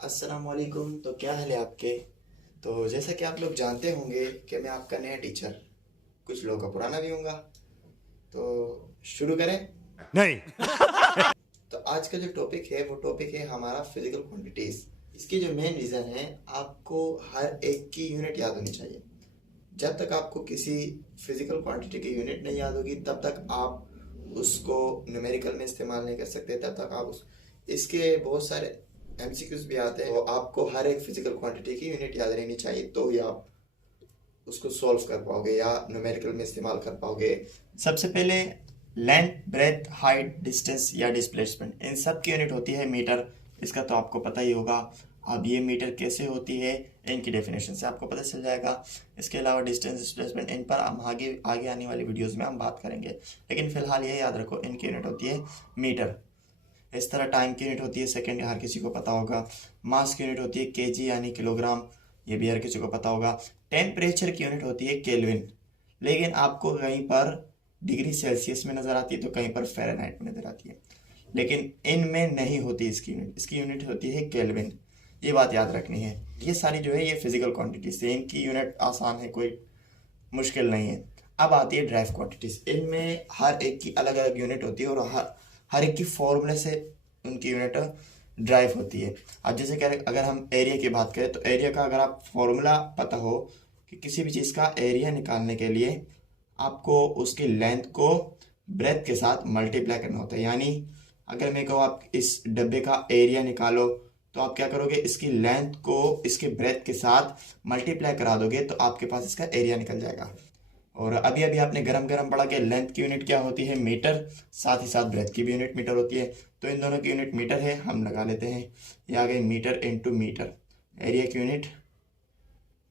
अस्सलामुअलैकुम। तो क्या हाल है आपके। तो जैसा कि आप लोग जानते होंगे कि मैं आपका नया टीचर, कुछ लोगों का पुराना भी होऊंगा। तो शुरू करें। नहीं। तो आज का जो टॉपिक है वो टॉपिक है हमारा फिजिकल क्वांटिटीज। इसकी जो मेन रीज़न है, आपको हर एक की यूनिट याद होनी चाहिए। जब तक आपको किसी फिजिकल क्वांटिटी की यूनिट नहीं याद होगी तब तक आप उसको न्यूमेरिकल में इस्तेमाल नहीं कर सकते। तब तक आप उस इसके बहुत सारे एमसीक्यूज भी आते हैं। तो आपको हर एक फिजिकल क्वांटिटी की यूनिट याद रहनी चाहिए, तो ही आप उसको सॉल्व कर पाओगे या न्यूमेरिकल में इस्तेमाल कर पाओगे। सबसे पहले लेंथ, ब्रेथ, हाइट, डिस्टेंस या डिस्प्लेसमेंट, इन सब की यूनिट होती है मीटर। इसका तो आपको पता ही होगा। अब ये मीटर कैसे होती है, इनकी डेफिनेशन से आपको पता चल जाएगा। इसके अलावा डिस्टेंस, डिस्प्लेसमेंट, इन पर हम आगे आगे आने वाली वीडियोस में हम बात करेंगे। लेकिन फिलहाल ये याद रखो, इनकी यूनिट होती है मीटर। इस तरह टाइम की यूनिट होती है सेकंड, हर किसी को पता होगा। मास की यूनिट होती है केजी यानी किलोग्राम, ये भी हर किसी को पता होगा। टेम्परेचर की यूनिट होती है केल्विन, लेकिन आपको कहीं पर डिग्री सेल्सियस में नज़र आती है तो कहीं पर फ़ारेनहाइट में नज़र आती है, लेकिन इनमें नहीं होती इसकी यूनिट। इसकी यूनिट होती है केल्विन, ये बात याद रखनी है। ये सारी जो है ये फिजिकल क्वांटिटीज है, इनकी यूनिट आसान है, कोई मुश्किल नहीं है। अब आती है ड्राइव क्वांटिटीज। इनमें हर एक की अलग अलग यूनिट होती है और हर एक की फॉर्मूले से उनकी यूनिट ड्राइव होती है। अब जैसे कि अगर हम एरिया की बात करें तो एरिया का अगर आप फॉर्मूला पता हो कि किसी भी चीज़ का एरिया निकालने के लिए आपको उसकी लेंथ को ब्रेथ के साथ मल्टीप्लाई करना होता है। यानी अगर मैं कहूँ आप इस डब्बे का एरिया निकालो, तो आप क्या करोगे, इसकी लेंथ को इसके ब्रेथ के साथ मल्टीप्लाई करा दोगे तो आपके पास इसका एरिया निकल जाएगा। और अभी अभी आपने गरम गरम पढ़ा कि लेंथ की यूनिट क्या होती है, मीटर, साथ ही साथ ब्रेथ की भी यूनिट मीटर होती है। तो इन दोनों की यूनिट मीटर है, हम लगा लेते हैं। ये आ गई मीटर इंटू मीटर। एरिया की यूनिट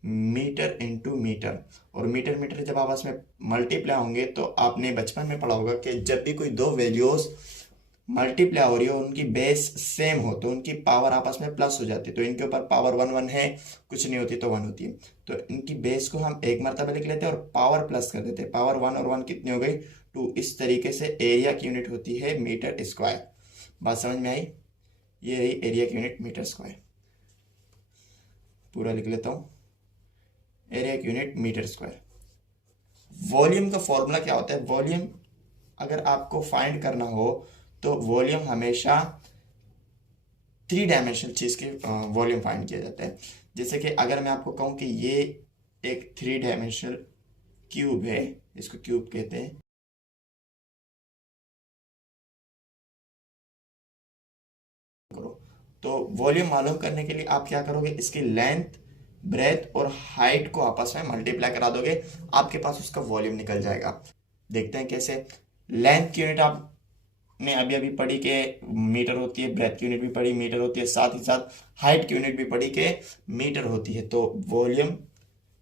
मीटर इंटू मीटर। और मीटर मीटर जब आपस में मल्टीप्लाई होंगे तो आपने बचपन में पढ़ा होगा कि जब भी कोई दो वैल्यूज मल्टीप्लाई हो रही हो, उनकी बेस सेम हो तो उनकी पावर आपस में प्लस हो जाती है। तो इनके ऊपर पावर वन वन है, कुछ नहीं होती तो वन होती है। तो इनकी बेस को हम एक मरतबा लिख लेते हैं और पावर प्लस कर देते हैं। पावर वन और वन कितनी हो गई, टू। इस तरीके से एरिया की यूनिट होती है मीटर स्क्वायर। बात समझ में आई। ये रही एरिया की यूनिट मीटर स्क्वायर। पूरा लिख लेता हूँ, एरिया की यूनिट मीटर स्क्वायर। वॉल्यूम का फॉर्मूला क्या होता है, वॉल्यूम अगर आपको फाइंड करना हो तो वॉल्यूम हमेशा थ्री डायमेंशनल चीज़ के वॉल्यूम फाइंड किया जाता है। जैसे कि अगर मैं आपको कहूँ कि ये एक थ्री डायमेंशनल क्यूब है, इसको क्यूब कहते हैं। तो वॉल्यूम मालूम करने के लिए आप क्या करोगे, इसकी लेंथ, ब्रेथ और हाइट को आपस में मल्टीप्लाई करा दोगे, आपके पास उसका वॉल्यूम निकल जाएगा। देखते हैं कैसे। लेंथ की यूनिट आपने अभी अभी पढ़ी के मीटर होती है, ब्रेथ की यूनिट भी पढ़ी मीटर होती है, साथ ही साथ हाइट की यूनिट भी पढ़ी के मीटर होती है। तो वॉल्यूम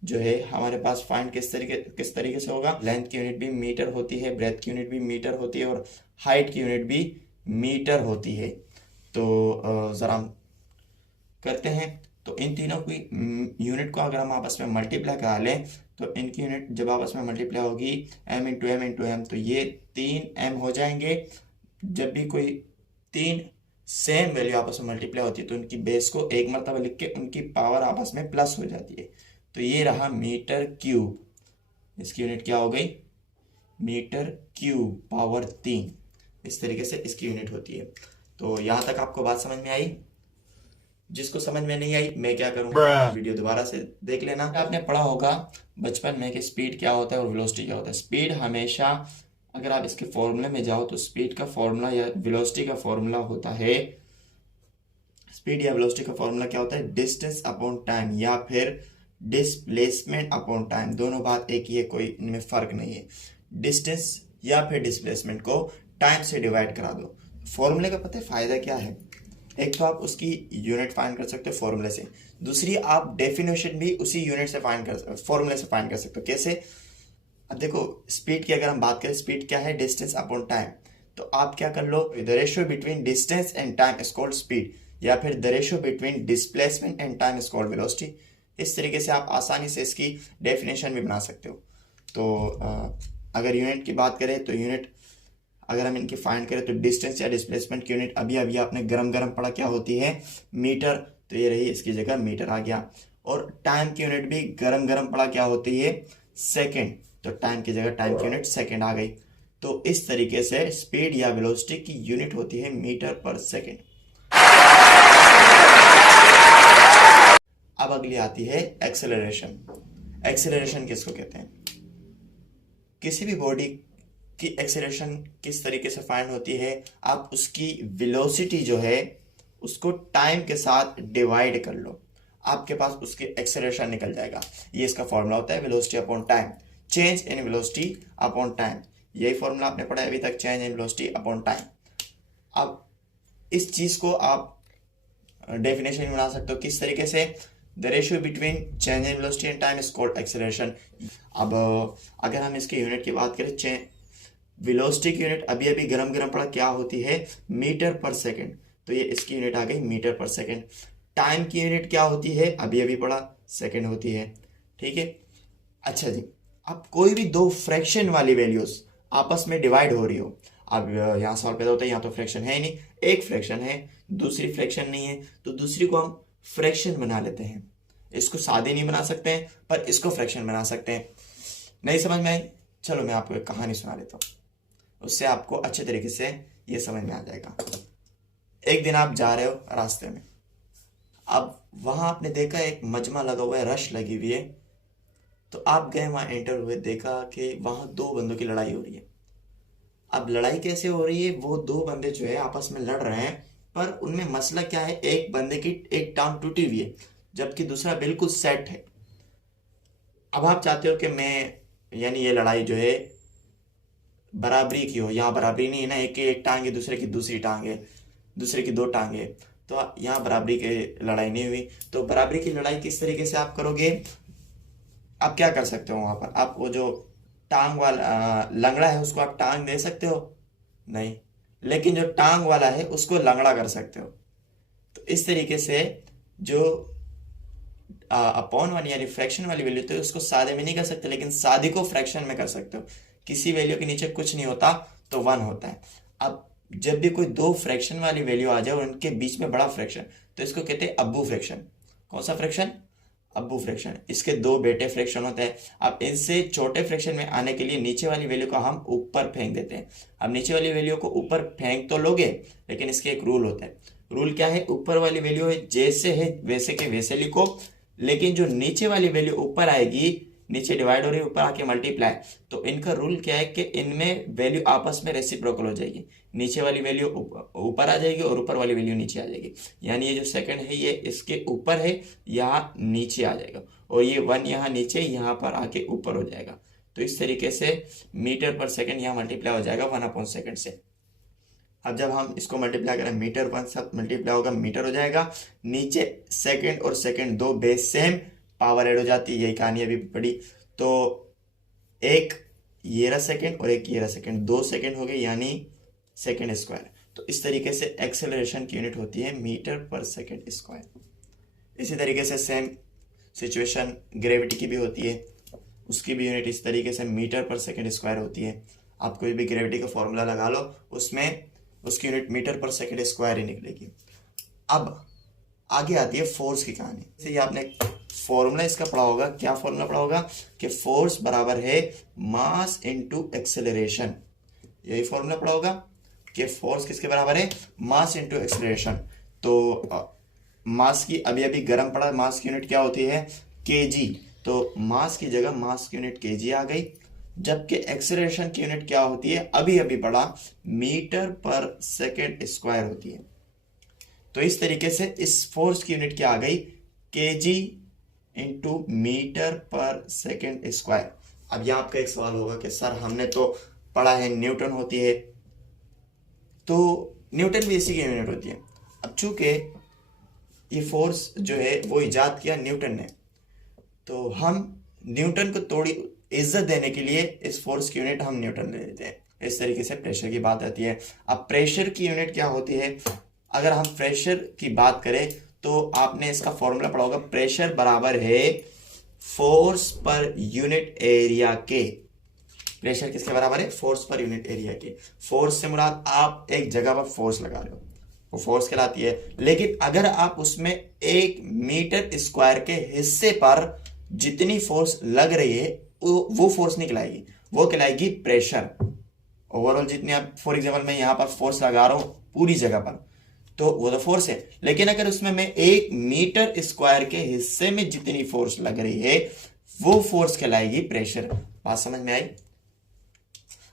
जो है हमारे पास फाइंड किस तरीके से होगा, लेंथ की यूनिट भी मीटर होती है, ब्रेथ की यूनिट भी मीटर होती है और हाइट की यूनिट भी मीटर होती है। तो ज़रा हम करते हैं। तो इन तीनों की यूनिट को अगर हम आपस में मल्टीप्लाई करा लें तो इनकी यूनिट जब आपस में मल्टीप्लाई होगी m into M into M, तो ये 3m हो जाएंगे। जब भी कोई तीन सेम वैल्यू आपस में मल्टीप्लाई होती है तो उनकी बेस को एक मरतबा लिख के उनकी पावर आपस में प्लस हो जाती है। तो ये रहा मीटर क्यूब, इसकी यूनिट क्या हो गई, मीटर क्यूब पावर 3। इस तरीके से इसकी यूनिट होती है। तो यहाँ तक आपको बात समझ में आई। जिसको समझ में नहीं आई मैं क्या करूँगा, वीडियो दोबारा से देख लेना। आपने पढ़ा होगा बचपन में कि स्पीड क्या होता है और वेलोसिटी क्या होता है। स्पीड हमेशा, अगर आप इसके फॉर्मूले में जाओ तो स्पीड का फॉर्मूला या वेलोसिटी का फॉर्मूला होता है, स्पीड या वेलोसिटी का फॉर्मूला क्या होता है, डिस्टेंस अपॉन टाइम या फिर डिस्प्लेसमेंट अपॉन टाइम। दोनों बात एक ही है, कोई इनमें फर्क नहीं है। डिस्टेंस या फिर डिस्प्लेसमेंट को टाइम से डिवाइड करा दो। फॉर्मूले का पता है फायदा क्या है, एक तो आप उसकी यूनिट फाइंड कर सकते हो फॉर्मूले से, दूसरी आप डेफिनेशन भी उसी यूनिट से फाइंड कर, फॉर्मूले से फाइंड कर सकते हो। कैसे, अब देखो स्पीड की अगर हम बात करें, स्पीड क्या है, डिस्टेंस अपॉन टाइम। तो आप क्या कर लो, the ratio between distance and time is called speed, या फिर the ratio between displacement and time is called velocity. इस तरीके से आप आसानी से इसकी डेफिनेशन भी बना सकते हो। तो अगर यूनिट की बात करें तो यूनिट अगर हम इनकी फाइंड करें तो डिस्टेंस या डिस्प्लेसमेंट की यूनिट अभी अभी आपने गरम गरम पढ़ा क्या होती है, मीटर, तो ये रही इसकी जगह मीटर आ गया। और टाइम की यूनिट भी गरम गरम पढ़ा क्या होती है, सेकेंड, तो टाइम की जगह टाइम की यूनिट सेकेंड आ गई। तो इस तरीके से स्पीड या वेलोसिटी की यूनिट होती है मीटर पर सेकेंड। अब अगली आती है एक्सेलरेशन। एक्सेलरेशन किसको कहते हैं? किसी भी बॉडी की एक्सेलरेशन किस तरीके से फाइंड होती है, आप उसकी वेलोसिटी जो है उसको टाइम के साथ डिवाइड कर लो, आपके पास उसकी एक्सेलरेशन निकल जाएगा। ये इसका फॉर्मूला होता है velocity upon time, change in velocity upon time. यही फॉर्मूला आपने पढ़ा है अभी तक, change in velocity upon time. अब इस चीज को आप डेफिनेशन बना सकते हो किस तरीके से, the ratio between change in velocity and time is called acceleration. अब अगर हम इसके यूनिट की बात करें, वेलोसिटी की यूनिट अभी अभी गरम गरम पड़ा क्या होती है, मीटर पर सेकेंड, तो ये इसकी यूनिट आ गई मीटर पर सेकेंड। टाइम की यूनिट क्या होती है, अभी अभी पढ़ा, सेकेंड होती है। ठीक है, अच्छा जी, अब कोई भी दो फ्रैक्शन वाली वैल्यूज आपस में डिवाइड हो रही हो, अब यहाँ सवाल पैदा होता है यहाँ तो फ्रैक्शन है ही नहीं, एक फ्रैक्शन है दूसरी फ्रैक्शन नहीं है, तो दूसरी को हम फ्रैक्शन बना लेते हैं। इसको सादे नहीं बना सकते हैं पर इसको फ्रैक्शन बना सकते हैं। नहीं समझ में आई? चलो मैं आपको एक कहानी सुना देता हूँ, उससे आपको अच्छे तरीके से ये समझ में आ जाएगा। एक दिन आप जा रहे हो रास्ते में, अब वहां आपने देखा एक मजमा लगा हुआ है, रश लगी हुई है, तो आप गए वहां, एंटर हुए, देखा कि वहां दो बंदों की लड़ाई हो रही है। अब लड़ाई कैसे हो रही है, वो दो बंदे जो है आपस में लड़ रहे हैं, पर उनमें मसला क्या है, एक बंदे की एक टांग टूटी हुई है जबकि दूसरा बिल्कुल सेट है। अब आप चाहते हो कि मैं, यानी ये लड़ाई जो है बराबरी की हो, यहाँ बराबरी नहीं है ना, एक की एक टांग है दूसरे की दूसरी टांग है, दूसरे की दो टांग है, तो यहाँ बराबरी की लड़ाई नहीं हुई। तो बराबरी की लड़ाई किस तरीके से आप करोगे, आप क्या कर सकते हो वहां पर, आप वो जो टांग वाला लंगड़ा है उसको आप टांग दे सकते हो? नहीं, लेकिन जो टांग वाला है उसको लंगड़ा कर सकते हो। तो इस तरीके से जो अपॉन वाली यानी फ्रैक्शन वाली वैल्यू तो उसको सादे में नहीं कर सकते, लेकिन सादे को फ्रैक्शन में कर सकते हो। किसी वैल्यू के नीचे कुछ नहीं होता तो वन होता है। अब जब भी कोई दो फ्रैक्शन वाली वैल्यू आ जाए और उनके बीच में बड़ा फ्रैक्शन, तो इसको कहते हैं अब्बू फ्रैक्शन। कौन सा फ्रैक्शन? अब्बू फ्रैक्शन। इसके दो बेटे फ्रैक्शन होते हैं। अब इनसे छोटे फ्रैक्शन में आने के लिए नीचे वाली वैल्यू को हम ऊपर फेंक देते हैं। अब नीचे वाली वैल्यू को ऊपर फेंक तो लोगे, लेकिन इसके एक रूल होता है। रूल क्या है, ऊपर वाली वैल्यू है जैसे है वैसे के वैसे लिखो, लेकिन जो नीचे वाली वैल्यू ऊपर आएगी, नीचे डिवाइड हो रही है ऊपर आके मल्टीप्लाई, तो इनका रूल क्या है कि इनमें वैल्यू आपस में रेसिप्रोकल हो जाएगी। नीचे वाली वैल्यू ऊपर आ जाएगी और ऊपर वाली वैल्यू नीचे आ जाएगी। यानी ये जो सेकंड है ये इसके ऊपर है, यहाँ नीचे आ जाएगा, और ये वन यहाँ नीचे यहाँ पर आके ऊपर हो जाएगा। तो इस तरीके से मीटर पर सेकंड यहाँ मल्टीप्लाई हो जाएगा 1/सेकंड से। अब जब हम इसको मल्टीप्लाई करें, मीटर 1 साथ मल्टीप्लाई होगा मीटर हो जाएगा, नीचे सेकंड और सेकंड दो बेस सेम, पावर ऐड हो जाती है, यही कहानी अभी पड़ी। तो एक ये रहा सेकंड और एक ये रहा सेकंड, 2 सेकंड हो गए यानी सेकंड स्क्वायर। तो इस तरीके से एक्सेलरेशन की यूनिट होती है मीटर पर सेकंड स्क्वायर। इसी तरीके से सेम सिचुएशन ग्रेविटी की भी होती है, उसकी भी यूनिट इस तरीके से मीटर पर सेकंड स्क्वायर होती है। आप कोई भी ग्रेविटी का फॉर्मूला लगा लो, उसमें उसकी यूनिट मीटर पर सेकंड स्क्वायर ही निकलेगी। अब आगे आती है फोर्स की कहानी। जैसे ये आपने फॉर्मूला इसका पढ़ा होगा, क्या फॉर्मूला पढ़ा होगा कि फोर्स बराबर है मास इनटू एक्सेलरेशन। यही फॉर्मूला पढ़ा होगा कि फोर्स किसके बराबर है, मास इनटू एक्सेलरेशन। तो मास की अभी अभी गर्म पड़ा, मास की यूनिट क्या होती है, केजी, तो मास की जगह मास की यूनिट केजी आ गई। जबकि एक्सेलरेशन की यूनिट क्या होती है, अभी अभी पढ़ा, मीटर पर सेकंड स्क्वायर होती है। तो इस तरीके से इस फोर्स की यूनिट क्या आ गई, केजी इंटू मीटर पर सेकंड स्क्वायर। अब यहां आपका एक सवाल होगा कि सर हमने तो पढ़ा है न्यूटन होती है, तो न्यूटन भी इसी की यूनिट होती है। अब चूंकि ये फोर्स जो है वो इजाद किया न्यूटन ने, तो हम न्यूटन को थोड़ी इज्जत देने के लिए इस फोर्स की यूनिट हम न्यूटन ले लेते हैं। इस तरीके से प्रेशर की बात आती है। अब प्रेशर की यूनिट क्या होती है, अगर हम प्रेशर की बात करें तो आपने इसका फॉर्मूला पढ़ा होगा, प्रेशर बराबर है फोर्स पर यूनिट एरिया के। प्रेशर किसके बराबर है? फोर्स पर यूनिट एरिया के। फोर्स से मुराद आप एक जगह पर फोर्स लगा रहे हो, वो फोर्स कहलाती है। लेकिन अगर आप उसमें 1 मीटर स्क्वायर के हिस्से पर जितनी फोर्स लग रही है वो फोर्स नहीं कहलाएगी, वो कहलाएगी प्रेशर। ओवरऑल जितनी आप, फॉर एग्जाम्पल मैं यहाँ पर फोर्स लगा रहा हूं पूरी जगह पर, तो वो तो फोर्स है। लेकिन अगर उसमें मैं 1 मीटर स्क्वायर के हिस्से में जितनी फोर्स लग रही है वो फोर्स कहलाएगी प्रेशर। बात समझ में आई?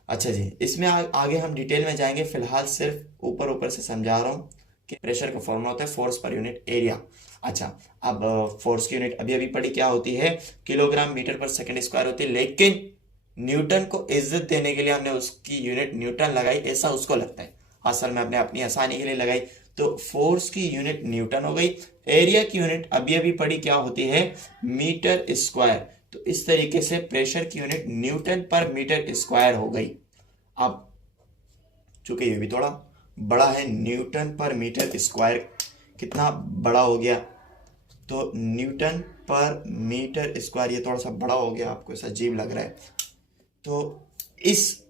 अच्छा जी, इसमें आगे हम डिटेल में जाएंगे, फिलहाल सिर्फ ऊपर ऊपर से समझा रहा हूं कि प्रेशर का फॉर्मूला होता है फोर्स पर यूनिट एरिया। अच्छा, अब फोर्स की यूनिट अभी अभी पढ़ी क्या होती है? किलोग्राम मीटर पर सेकंड स्क्वायर होती है। लेकिन न्यूटन को इज्जत देने के लिए हमने उसकी यूनिट न्यूटन लगाई, ऐसा उसको लगता है, असल में हमने अपनी आसानी के लिए लगाई। तो फोर्स की यूनिट न्यूटन हो गई। एरिया की यूनिट अभी अभी पढ़ी क्या होती है? Metre square. तो इस तरीके से प्रेशर की यूनिट न्यूटन पर मीटर स्क्वायर हो गई। अब चूंकि ये भी थोड़ा बड़ा है, न्यूटन पर मीटर स्क्वायर कितना बड़ा हो गया, तो न्यूटन पर मीटर स्क्वायर ये थोड़ा सा बड़ा हो गया, आपको ऐसा अजीब लग रहा है। तो इस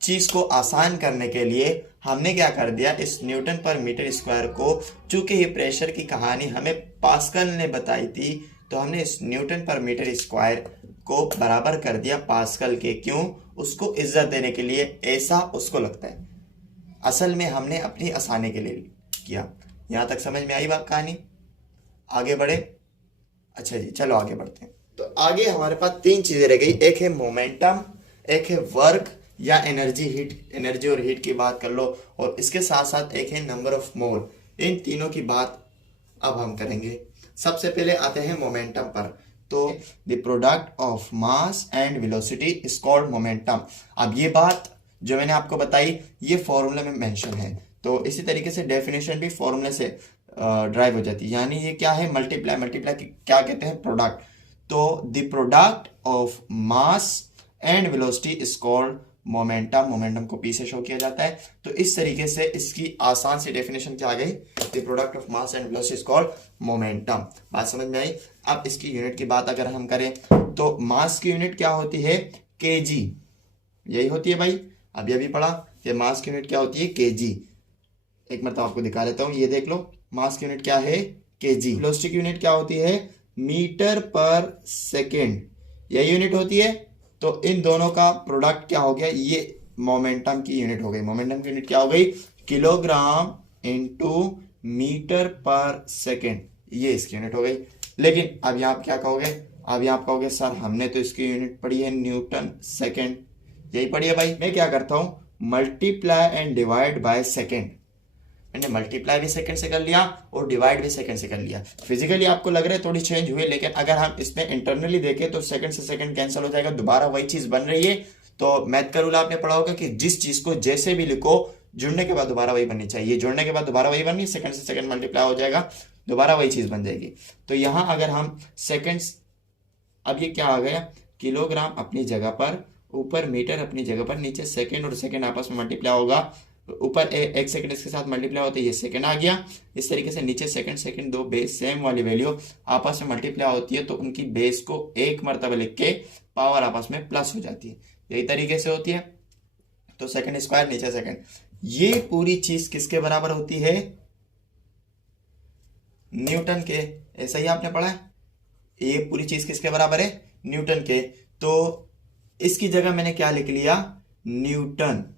चीज को आसान करने के लिए हमने क्या कर दिया, इस न्यूटन पर मीटर स्क्वायर को, चूंकि ये प्रेशर की कहानी हमें पास्कल ने बताई थी, तो हमने इस न्यूटन पर मीटर स्क्वायर को बराबर कर दिया पास्कल के। क्यों? उसको इज्जत देने के लिए, ऐसा उसको लगता है। असल में हमने अपनी आसानी के लिए किया। यहां तक समझ में आई बात कहानी? आगे बढ़े? अच्छा जी, चलो आगे बढ़ते हैं। तो आगे हमारे पास 3 चीजें रह गई, एक है मोमेंटम, एक है वर्क या एनर्जी, हीट, एनर्जी और हीट की बात कर लो, और इसके साथ साथ एक है नंबर ऑफ मोल। इन तीनों की बात अब हम करेंगे। सबसे पहले आते हैं मोमेंटम पर। तो the product of mass and velocity is called momentum. अब ये बात जो मैंने आपको बताई ये फॉर्मूले में मेंशन है, तो इसी तरीके से डेफिनेशन भी फॉर्मूले से ड्राइव हो जाती है। यानी ये क्या है? मल्टीप्लाई। मल्टीप्लाई क्या कहते हैं? प्रोडक्ट। तो the product of mass and velocity is called momentum. Momentum को पी से शो किया जाता है। तो इस तरीके से इसकी आसान सी डेफिनेशन क्या आ गई? The product of mass and velocity is called momentum. बात समझ में आई? अब इसकी यूनिट की बात अगर हम करें तो मास की यूनिट क्या होती है? केजी। यही होती है भाई, अभी पढ़ा कि मास की यूनिट क्या होती है? केजी। एक मतलब आपको दिखा देता हूं, ये देख लो, मास की यूनिट क्या है? केजी। वेलोसिटी की यूनिट क्या होती है? मीटर पर सेकेंड। यही यूनिट होती है। तो इन दोनों का प्रोडक्ट क्या हो गया? ये मोमेंटम की यूनिट हो गई। मोमेंटम की यूनिट क्या हो गई? किलोग्राम इंटू मीटर पर सेकेंड, ये इसकी यूनिट हो गई। लेकिन अब यहाँ क्या कहोगे? अब यहाँ आप कहोगे सर हमने तो इसकी यूनिट पढ़ी है न्यूटन सेकेंड। यही पढ़ी है भाई। मैं क्या करता हूँ? Multiply and divide by second. मैंने मल्टीप्लाई भी सेकंड से कर लिया और डिवाइड भी सेकंड से कर लिया। फिजिकली आपको लग रहा है थोड़ी चेंज हुई, लेकिन अगर हम इसमें इंटरनली देखें तो सेकंड से सेकंड कैंसिल हो जाएगा, दोबारा वही चीज बन रही है। तो मैथ का रूल आपने पढ़ा होगा कि जिस चीज को जैसे भी लिखो जुड़ने के बाद दोबारा वही बननी चाहिए। जुड़ने के बाद दोबारा वही बननी, सेकंड से सेकंड मल्टीप्लाई हो जाएगा, दोबारा वही चीज बन जाएगी। तो यहां अगर हम सेकंड्स, अब ये क्या आ गया? किलोग्राम अपनी जगह पर, ऊपर मीटर अपनी जगह पर, नीचे सेकंड और सेकंड आपस में मल्टीप्लाई होगा, ऊपर एक सेकंड इसके साथ मल्टीप्लाई होता है, ये सेकंड आ गया। इस तरीके से नीचे सेकंड सेकंड दो बेस सेम वाली वैल्यू आपस में मल्टीप्लाई होती है, तो उनकी बेस को एक मर्तबा लिख के पावर आपस में प्लस हो जाती है। यही तरीके से होती है। तो सेकंड स्क्वायर नीचे सेकंड, ये पूरी चीज किसके बराबर होती है? न्यूटन के। ऐसा ही आपने पढ़ा है। ये पूरी चीज किसके बराबर है? न्यूटन के। तो इसकी जगह मैंने क्या लिख लिया? न्यूटन।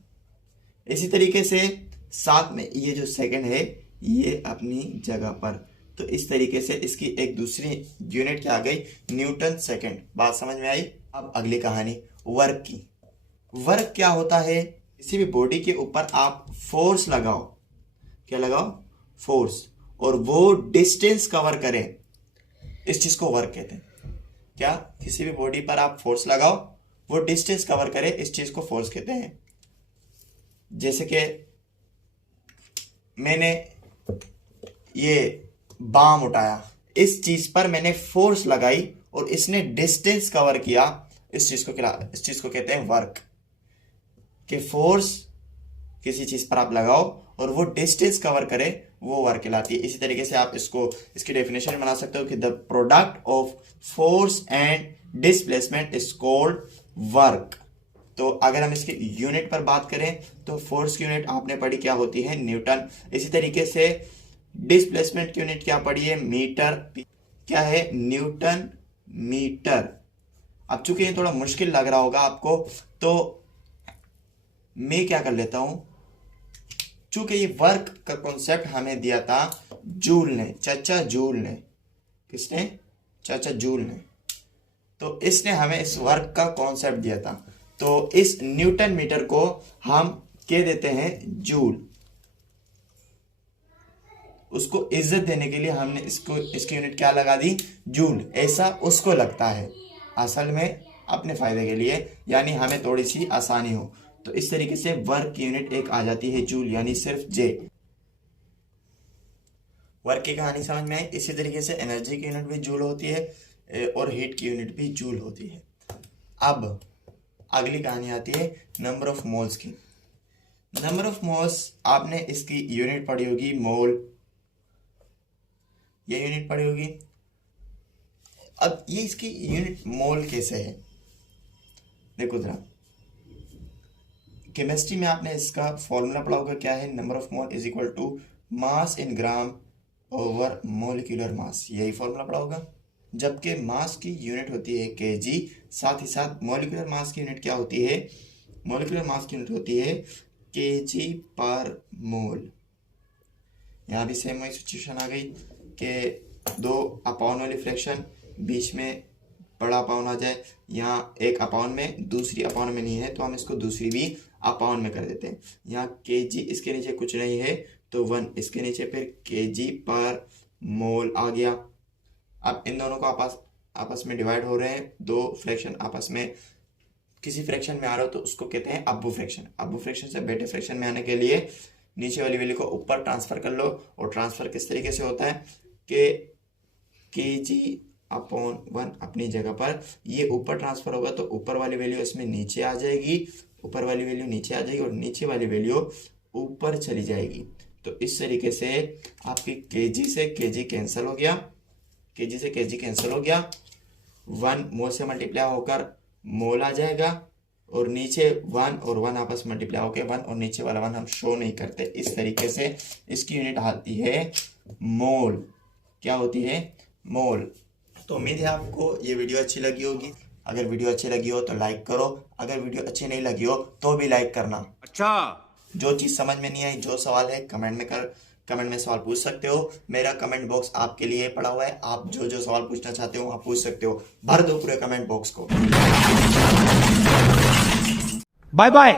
इसी तरीके से साथ में ये जो सेकंड है ये अपनी जगह पर, तो इस तरीके से इसकी एक दूसरी यूनिट क्या आ गई? Newton second. बात समझ में आई? अब अगली कहानी वर्क की। वर्क क्या होता है? किसी भी बॉडी के ऊपर आप फोर्स लगाओ, क्या लगाओ? फोर्स, और वो डिस्टेंस कवर करे, इस चीज को वर्क कहते हैं। क्या? किसी भी बॉडी पर आप फोर्स लगाओ, वो डिस्टेंस कवर करे, इस चीज को फोर्स कहते हैं। जैसे कि मैंने ये बाम उठाया, इस चीज पर मैंने फोर्स लगाई और इसने डिस्टेंस कवर किया, इस चीज को कहते हैं वर्क। कि फोर्स किसी चीज पर आप लगाओ और वो डिस्टेंस कवर करे, वो वर्क कहलाती है। इसी तरीके से आप इसकी डेफिनेशन बना सकते हो कि the product of force and displacement is called work. तो अगर हम इसके यूनिट पर बात करें तो फोर्स की यूनिट आपने पढ़ी क्या होती है, न्यूटन। इसी तरीके से डिस्प्लेसमेंट की यूनिट क्या पढ़ी है, मीटर। क्या है, न्यूटन मीटर। अब चूंकि ये थोड़ा मुश्किल लग रहा होगा आपको, तो मैं क्या कर लेता हूं, चूंकि ये वर्क का कॉन्सेप्ट हमें दिया था जूल ने, चाचा जूल ने। किसने, चाचा जूल ने। तो इसने हमें इस वर्क का कॉन्सेप्ट दिया था। तो इस न्यूटन मीटर को हम कह देते हैं जूल। उसको इज्जत देने के लिए हमने इसकी यूनिट क्या लगा दी, जूल। ऐसा उसको लगता है, असल में अपने फायदे के लिए, यानी हमें थोड़ी सी आसानी हो। तो इस तरीके से वर्क की यूनिट एक आ जाती है जूल, यानी सिर्फ जे। वर्क की कहानी समझ में आई। इसी तरीके से एनर्जी की यूनिट भी जूल होती है और हीट की यूनिट भी जूल होती है। अब अगली कहानी आती है नंबर ऑफ मोल्स की। नंबर ऑफ मोल्स आपने इसकी यूनिट पढ़ी होगी, मोल। ये यूनिट पढ़ी होगी। अब ये इसकी यूनिट मोल कैसे है, देखो जरा। केमिस्ट्री में आपने इसका फॉर्मूला पढ़ा होगा, क्या है, number of mole is equal to mass in gram over molecular mass. यही फॉर्मूला पढ़ा होगा। जबकि मास की यूनिट होती है केजी, साथ ही साथ मोलिकुलर मास की यूनिट क्या होती है, मोलिकुलर मास की यूनिट होती है केजी पर मोल। यहाँ भी सेम वही सिचुएशन आ गई कि दो अपाउन वाली फ्रैक्शन, बीच में बड़ा अपाउन आ जाए। यहाँ एक अपाउन में, दूसरी अपाउन में नहीं है, तो हम इसको दूसरी भी अपाउन में कर देते हैं। यहाँ केजी इसके नीचे कुछ नहीं है तो 1, इसके नीचे फिर केजी पर मोल आ गया। अब इन दोनों को आपस में डिवाइड हो रहे हैं, दो फ्रैक्शन आपस में किसी फ्रैक्शन में आ रहा हो तो उसको कहते हैं अब्बू फ्रैक्शन। अब्बू फ्रैक्शन से बेटे फ्रैक्शन में आने के लिए नीचे वाली वैल्यू को ऊपर ट्रांसफर कर लो। और ट्रांसफर किस तरीके से होता है कि केजी अपॉन 1 अपनी जगह पर, ये ऊपर ट्रांसफर होगा तो ऊपर वाली वैल्यू इसमें नीचे आ जाएगी, ऊपर वाली वैल्यू नीचे आ जाएगी और नीचे वाली वैल्यू ऊपर चली जाएगी। तो इस तरीके से आपकी केजी से केजी कैंसिल हो गया, केजी से केजी कैंसिल हो गया, 1 मोल से मल्टीप्लाई होकर मोल आ जाएगा और नीचे 1 और 1 आपस में मल्टीप्लाई होकर 1 और नीचे वाला 1 हम शो नहीं करते। इस तरीके से इसकी यूनिट आती है मोल। क्या होती है, मोल। तो उम्मीद है आपको ये वीडियो अच्छी लगी होगी। अगर वीडियो अच्छी लगी हो तो लाइक करो, अगर वीडियो अच्छी नहीं लगी हो तो भी लाइक करना। अच्छा, जो चीज़ समझ में नहीं आई, जो सवाल है कमेंट में सवाल पूछ सकते हो। मेरा कमेंट बॉक्स आपके लिए पड़ा हुआ है, आप जो जो सवाल पूछना चाहते हो आप पूछ सकते हो। भर दो पूरे कमेंट बॉक्स को। Bye bye.